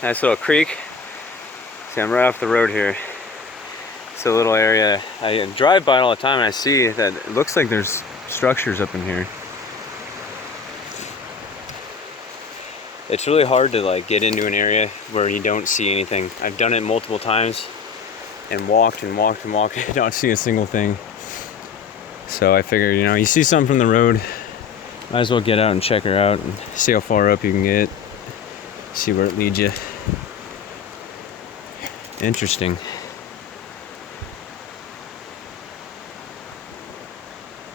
Nice little creek. See, I'm right off the road here. It's a little area. I drive by it all the time and I see that it looks like there's structures up in here. It's really hard to like get into an area where you don't see anything. I've done it multiple times and walked and walked and walked and don't see a single thing. So I figured, you know, you see something from the road, might as well get out and check her out and see how far up you can get, see where it leads you. Interesting.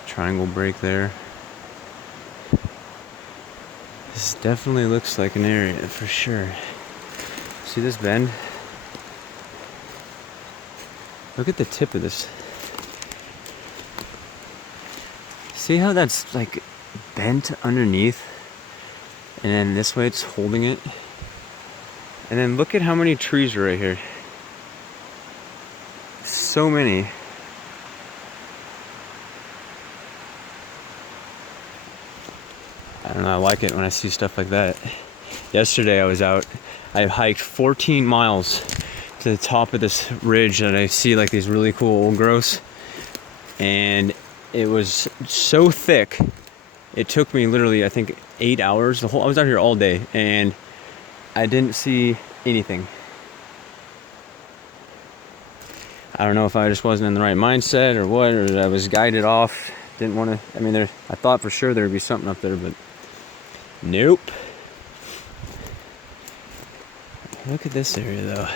Triangle break there. This definitely looks like an area for sure. See this bend? Look at the tip of this. See how that's like bent underneath? And then this way it's holding it. And then look at how many trees are right here. So many. I don't know, I like it when I see stuff like that. Yesterday I was out, I hiked 14 miles to the top of this ridge and I see like these really cool old growths. And it was so thick, it took me literally, I think 8 hours. I was out here all day and I didn't see anything. I don't know if I just wasn't in the right mindset or what, or I was guided off. Didn't want to, I mean, I thought for sure there would be something up there, but nope. Look at this area though.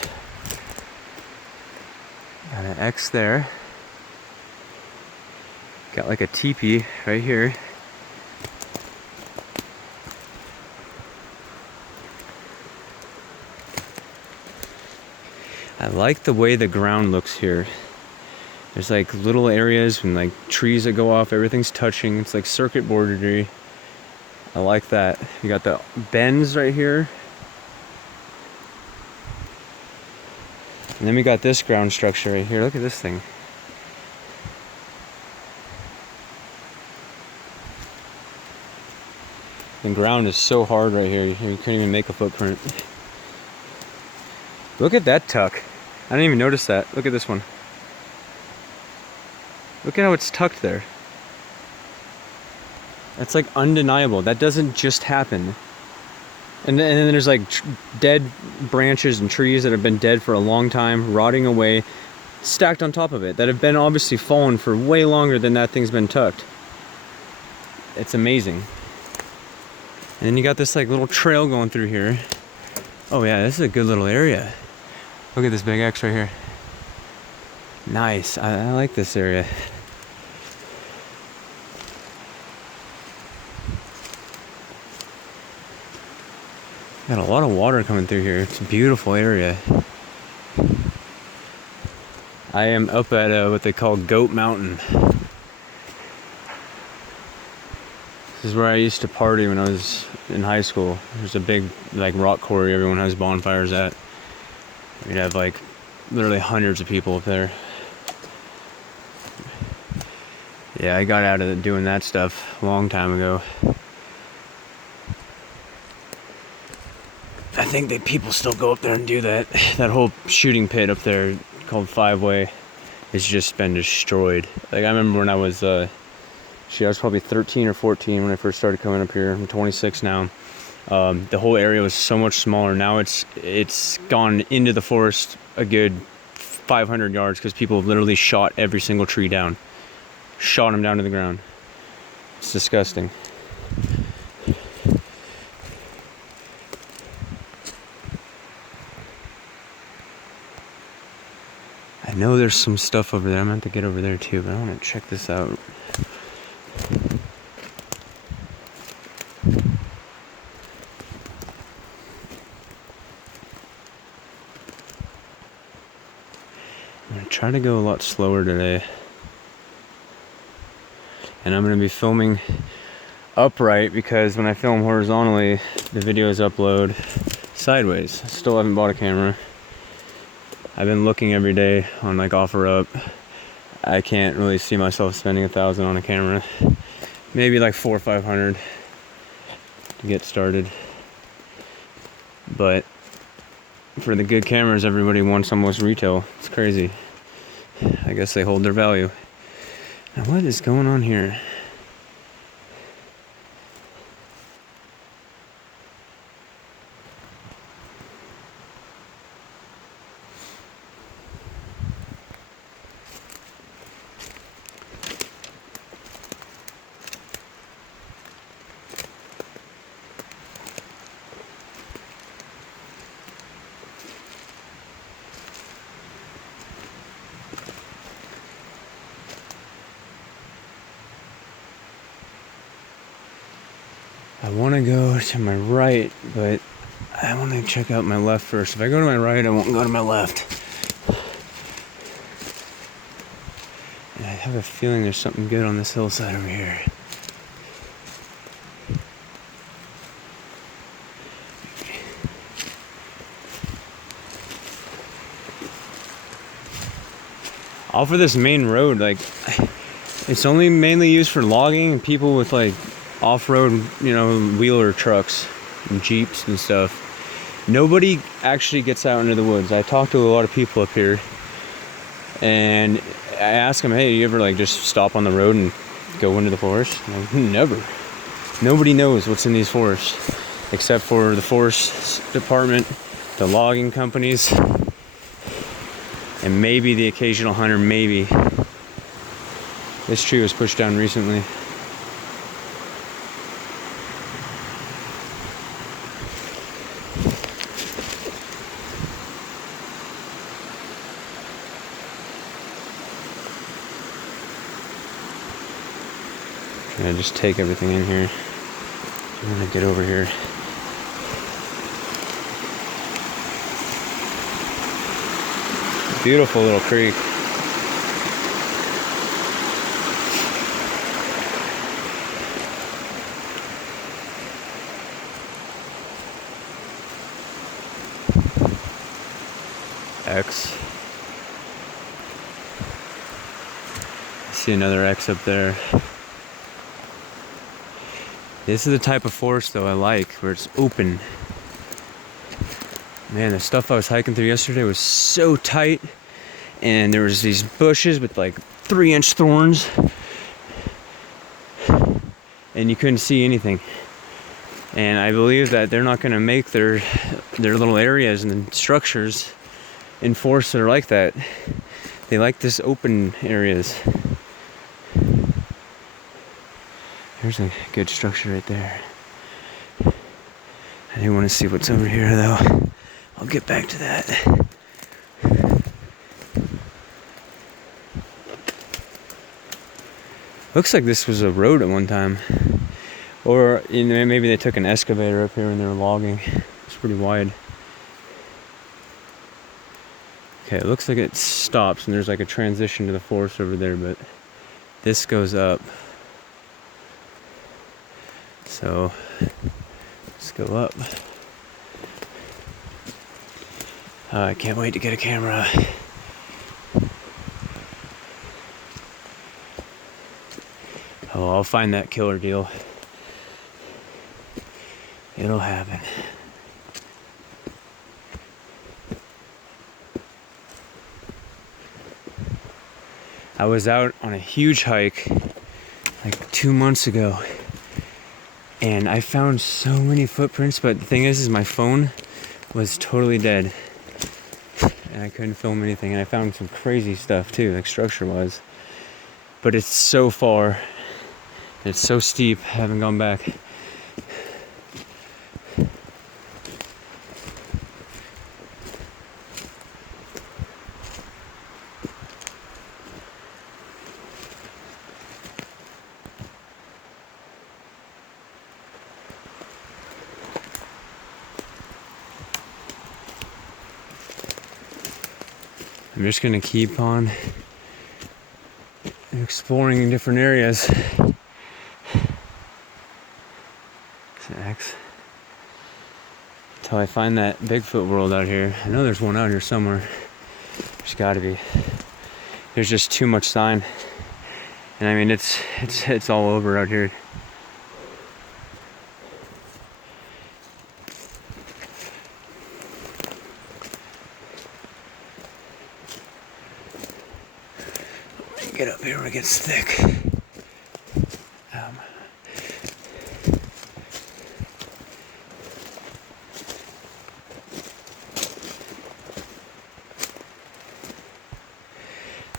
Got an X there. Got like a teepee right here. I like the way the ground looks here. There's like little areas and like trees that go off, everything's touching. It's like circuit boardery. I like that. You got the bends right here. And then we got this ground structure right here. Look at this thing. The ground is so hard right here. You couldn't even make a footprint. Look at that tuck. I didn't even notice that. Look at this one. Look at how it's tucked there. That's like undeniable. That doesn't just happen. And then there's like dead branches and trees that have been dead for a long time, rotting away, stacked on top of it, that have been obviously fallen for way longer than that thing's been tucked. It's amazing. And then you got this like little trail going through here. Oh yeah, this is a good little area. Look at this big X right here. Nice, I like this area. Got a lot of water coming through here. It's a beautiful area. I am up at what they call Goat Mountain. This is where I used to party when I was in high school. There's a big like rock quarry everyone has bonfires at. We'd have like literally hundreds of people up there. Yeah, I got out of doing that stuff a long time ago. I think that people still go up there and do that. That whole shooting pit up there called Five Way has just been destroyed. Like I remember when I was, I was probably 13 or 14 when I first started coming up here. I'm 26 now. The whole area was so much smaller. Now it's gone into the forest a good 500 yards because people have literally shot every single tree down. Shot them down to the ground. It's disgusting. I know there's some stuff over there. I'm going to have to get over there too, but I want to check this out. I'm going to try to go a lot slower today. And I'm going to be filming upright because when I film horizontally, the videos upload sideways. Still haven't bought a camera. I've been looking every day on like OfferUp. I can't really see myself spending $1,000 on a camera. Maybe like $400 or $500 to get started. But for the good cameras everybody wants almost retail. It's crazy. I guess they hold their value. Now what is going on here? I want to go to my right, but I want to check out my left first. If I go to my right, I won't go to my left. And I have a feeling there's something good on this hillside over here. Off of this main road, like, it's only mainly used for logging and people with like off-road, you know, wheeler trucks and Jeeps and stuff. Nobody actually gets out into the woods. I talked to a lot of people up here and I asked them, hey, you ever like just stop on the road and go into the forest? Like, never. Nobody knows what's in these forests except for the forest department, the logging companies, and maybe the occasional hunter, maybe. This tree was pushed down recently. I just take everything in here. I'm gonna get over here. Beautiful little creek. X. I see another X up there. This is the type of forest though I like, where it's open. Man, the stuff I was hiking through yesterday was so tight, and there was these bushes with like 3-inch thorns, and you couldn't see anything. And I believe that they're not gonna make their little areas and structures in forests that are like that. They like this open areas. There's a good structure right there. I didn't want to see what's over here though. I'll get back to that. Looks like this was a road at one time. Or, you know, maybe they took an excavator up here when they were logging. It's pretty wide. Okay, it looks like it stops and there's like a transition to the forest over there, but this goes up. So let's go up. I can't wait to get a camera. Oh, I'll find that killer deal. It'll happen. I was out on a huge hike like 2 months ago, and I found so many footprints, but the thing is my phone was totally dead and I couldn't film anything, and I found some crazy stuff too, like structure-wise, but it's so far, it's so steep, I haven't gone back. I'm just gonna keep on exploring different areas. X. Until I find that Bigfoot world out here. I know there's one out here somewhere. There's gotta be. There's just too much sign. And I mean it's all over out here. gets thick.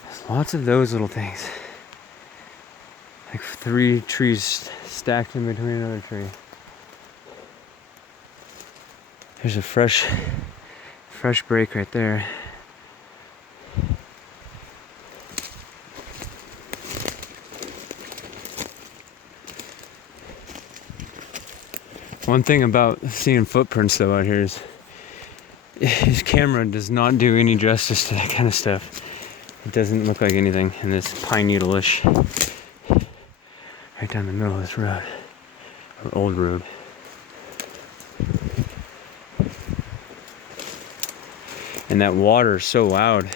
There's lots of those little things. Like 3 trees stacked in between another tree. There's a fresh break right there. One thing about seeing footprints though out here is his camera does not do any justice to that kind of stuff. It doesn't look like anything in this pine needle-ish right down the middle of this road, or old road. And that water is so loud.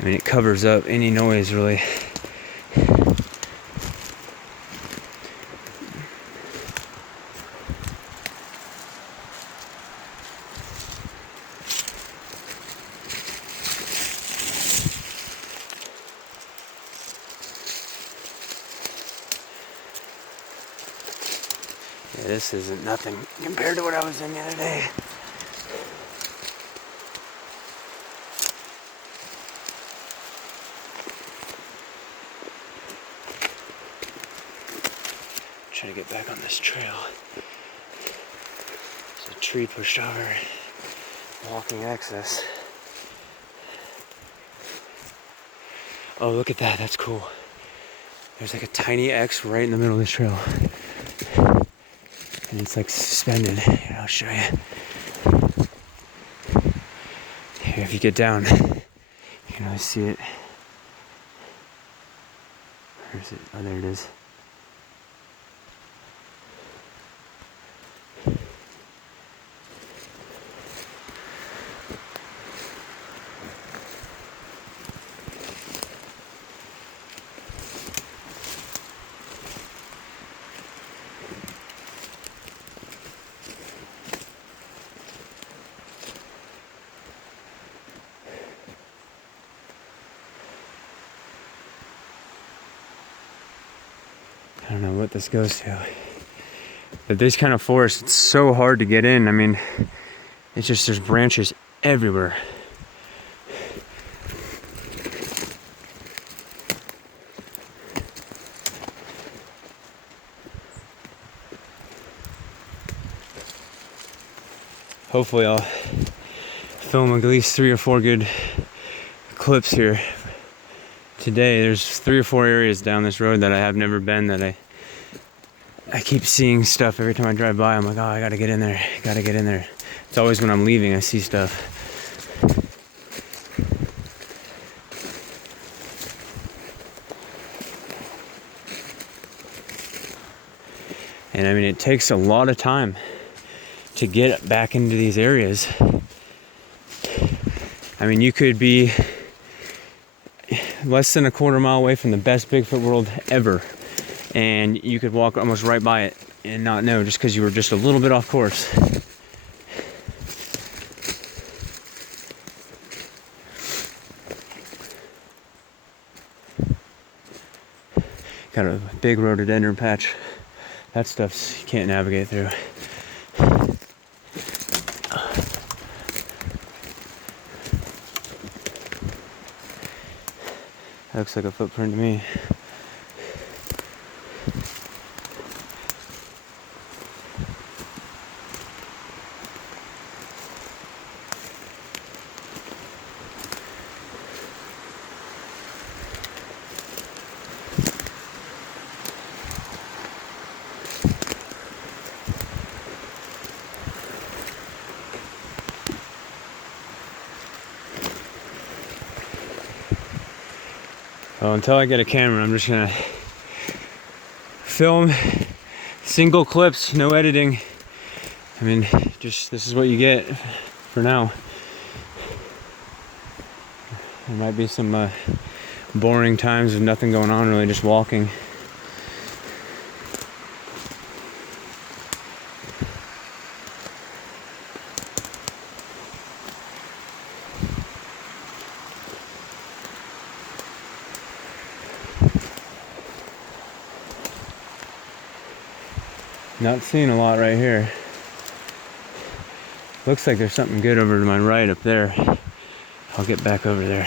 I mean, it covers up any noise really. Yeah, this isn't nothing compared to what I was in the other day. Trying to get back on this trail. There's a tree pushed over, walking access. Oh, look at that, that's cool. There's like a tiny X right in the middle of this trail. And it's like suspended. Here, I'll show you. Here, if you get down, you can always see it. Where's it? Oh, there it is. I don't know what this goes to. But this kind of forest, it's so hard to get in. I mean, it's just, there's branches everywhere. Hopefully I'll film at least 3 or 4 good clips here today. There's 3 or 4 areas down this road that I have never been, that I keep seeing stuff every time I drive by. I'm like, oh, I gotta get in there, gotta get in there. It's always when I'm leaving I see stuff. And I mean, it takes a lot of time to get back into these areas. I mean, you could be less than a quarter mile away from the best Bigfoot world ever, and you could walk almost right by it and not know, just because you were just a little bit off course. Got a big rhododendron patch. That stuff's you can't navigate through. That looks like a footprint to me. Well, until I get a camera, I'm just gonna film single clips, no editing. I mean, just this is what you get for now. There might be some boring times with nothing going on, really just walking. Not seeing a lot right here. Looks like there's something good over to my right up there. I'll get back over there.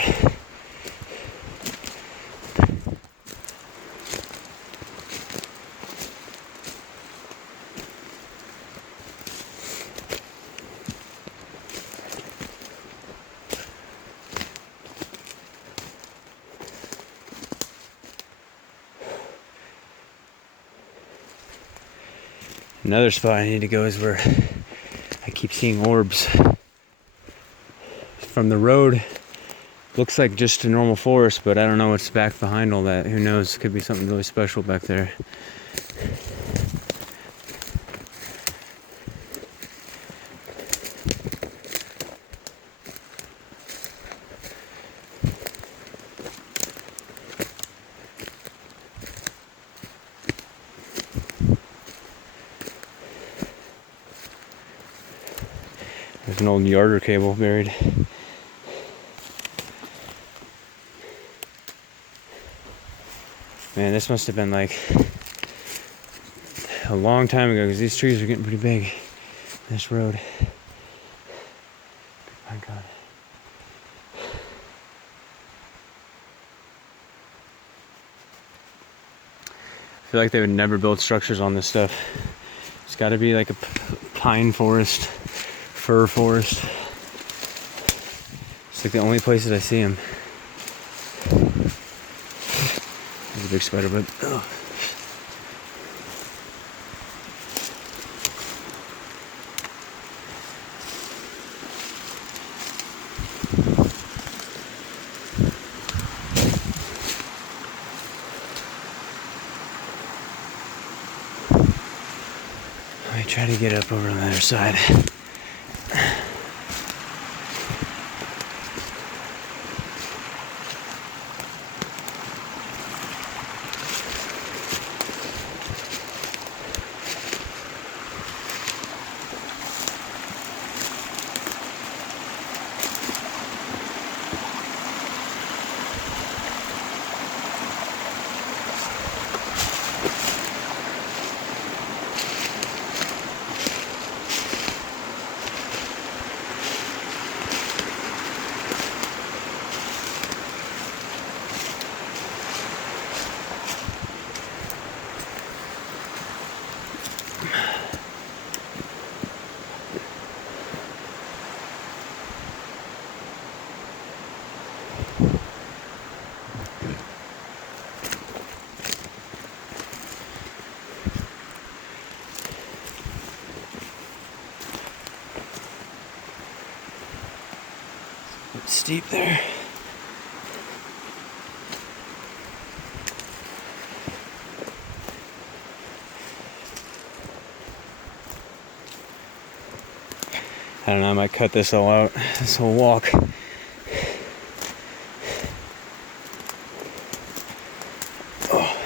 Another spot I need to go is where I keep seeing orbs. From the road, looks like just a normal forest, but I don't know what's back behind all that. Who knows? Could be something really special back there. There's an old yarder cable buried. Man, this must have been like a long time ago because these trees are getting pretty big. This road. My God. I feel like they would never build structures on this stuff. It's got to be like a pine forest, fir forest. It's like the only places I see them. There's a big spider web. Oh. Let me try to get up over on the other side. It's steep there. I don't know, I might cut this all out, this whole walk. Oh.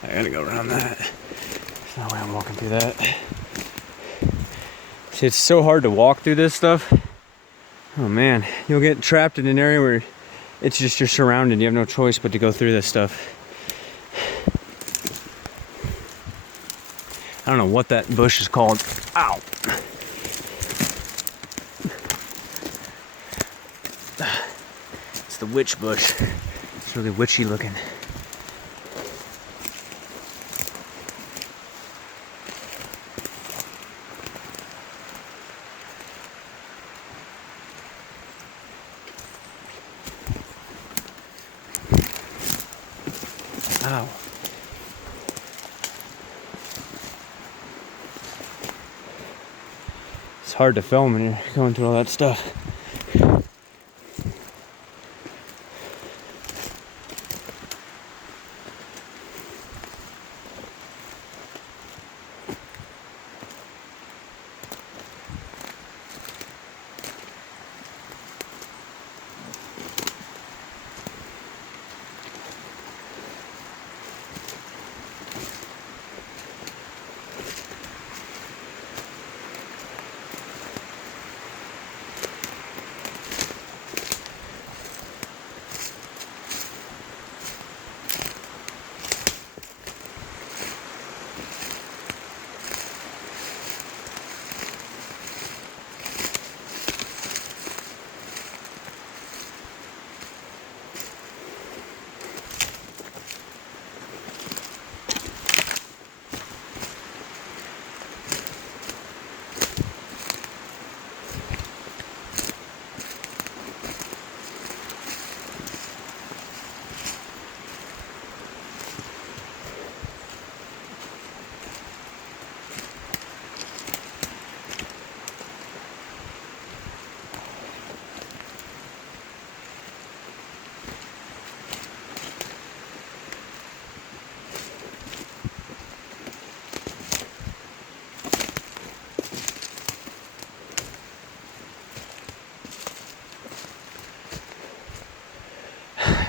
I gotta go around that. There's no way I'm walking through that. See, it's so hard to walk through this stuff. Oh man, you'll get trapped in an area where it's just you're surrounded. You have no choice but to go through this stuff. I don't know what that bush is called. Ow! It's the witch bush. It's really witchy looking. Ow. It's hard to film when you're going through all that stuff.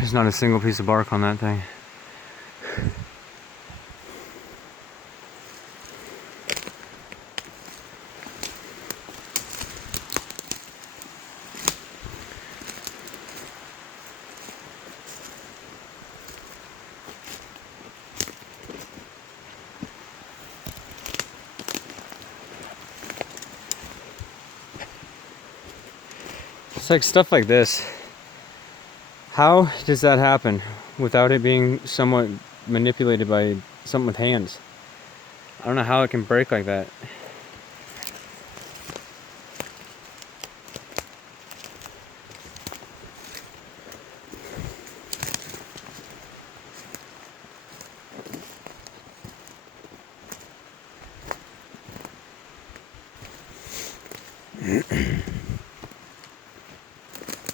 There's not a single piece of bark on that thing. It's like stuff like this. How does that happen without it being somewhat manipulated by something with hands? I don't know how it can break like that.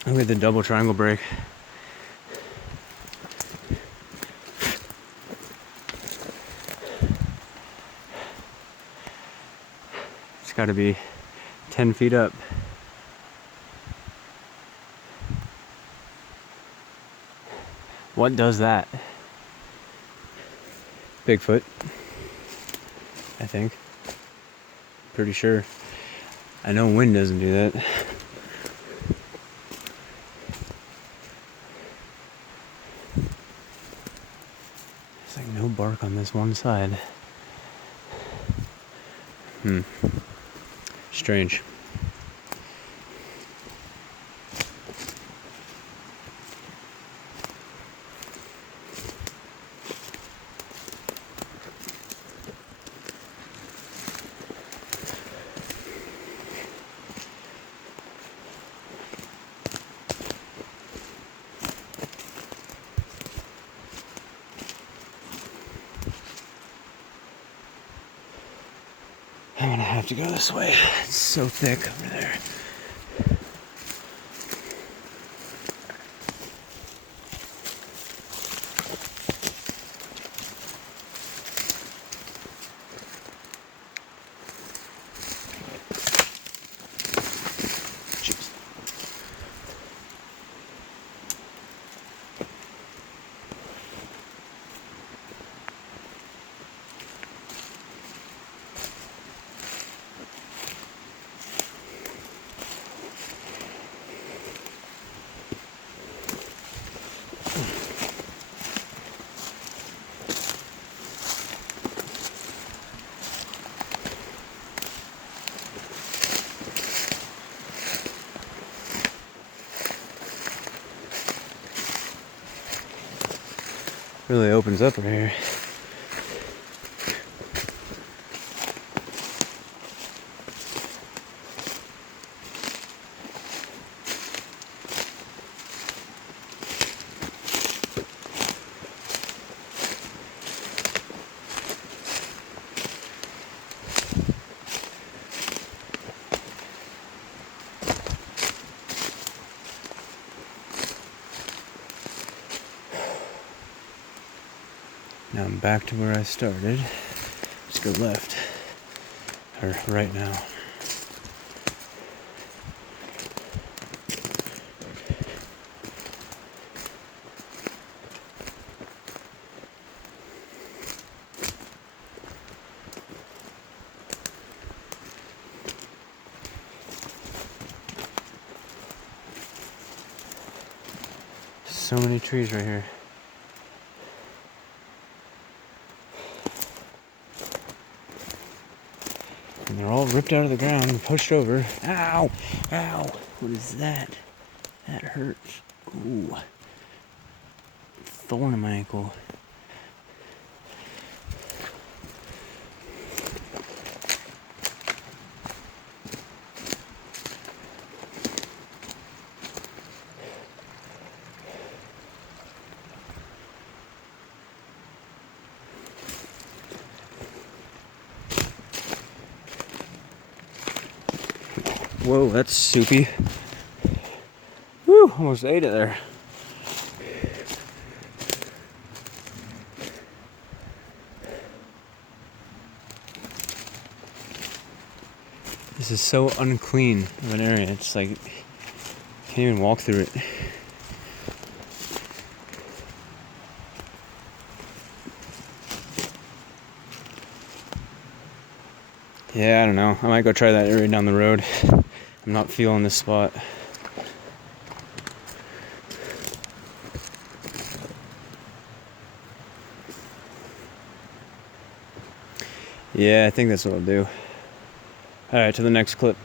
Look at the double triangle break. It's got to be 10 feet up. What does that? Bigfoot, I think. Pretty sure. I know wind doesn't do that. There's like no bark on this one side. Strange. I'm gonna have to go this way. It's so thick over there. Jeez. Really opens up right here. Now I'm back to where I started. Let's go left. Or right now. So many trees right here. And they're all ripped out of the ground and pushed over. Ow! Ow! What is that? That hurts. Ooh. Thorn in my ankle. Whoa, that's soupy. Whew, almost ate it there. This is so unclean of an area. It's like, can't even walk through it. Yeah, I don't know. I might go try that area down the road. I'm not feeling this spot. Yeah, I think that's what I'll do. Alright, to the next clip.